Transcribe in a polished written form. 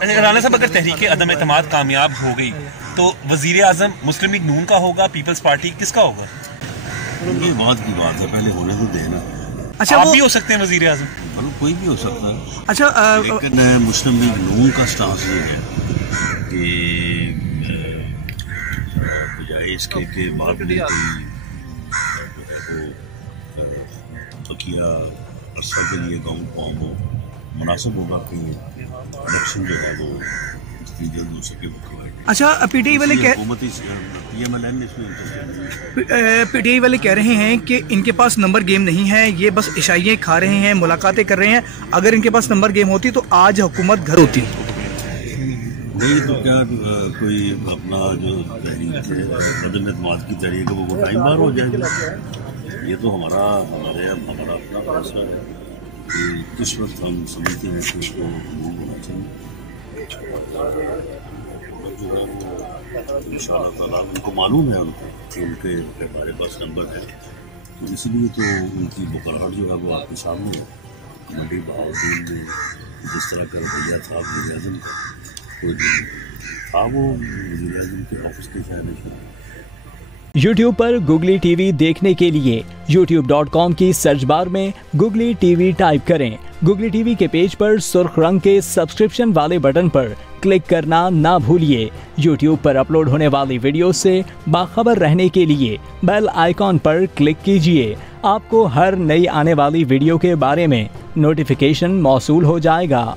राना साहब, अगर तहरीक अदम एतमाद कामयाब हो गई तो वजीर आजम मुस्लिम लीग नून का होगा, पीपल्स पार्टी किसका होगा? ये बात की बात है, पहले होने तो देना। अच्छा, आप भी हो सकते हैं वजीर आजम? मतलब कोई भी हो सकता है। अच्छा, लेकिन मुस्लिम लीग नून का स्टांस ये है कि बजाय इसके कि बाद में बकिया अरसा के लिए गाँव फॉर्म हो, मुनासिब होगा कि इलेक्शन जो है वो जल्द हो सके। अच्छा, पीटीआई वाले कह रहे हैं कि इनके पास नंबर गेम नहीं है, ये बस इशाइयाँ खा रहे हैं, मुलाकातें कर रहे हैं। अगर इनके पास नंबर गेम होती तो आज हुकूमत घर होती। नहीं तो क्या कोई अपना जो तहरीक है अदम एतमाद की तहरीक है वो टाइम बार हो जाएगा। ये तो हमारा अपना फैसला है कि किस वक्त हम समझते हैं कि उसको मूव होना चाहिए। जो है इंशाअल्लाह ताला उनको मालूम है कि उनके हमारे पास नंबर है, तो इसलिए तो उनकी बुकराहट जो है वो आपके सामने है। मंडी बहाउद्दीन में जिस तरह का रवैया था वज़ीर आज़म का, कोई था वो वज़ीर आज़म के ऑफिस के शायद। YouTube पर गुगली टीवी देखने के लिए youtube.com की सर्च बार में गुगली टीवी टाइप करें। गुगली टीवी के पेज पर सुर्ख रंग के सब्सक्रिप्शन वाले बटन पर क्लिक करना ना भूलिए। YouTube पर अपलोड होने वाली वीडियो से बाखबर रहने के लिए बेल आइकॉन पर क्लिक कीजिए। आपको हर नई आने वाली वीडियो के बारे में नोटिफिकेशन मौसूल हो जाएगा।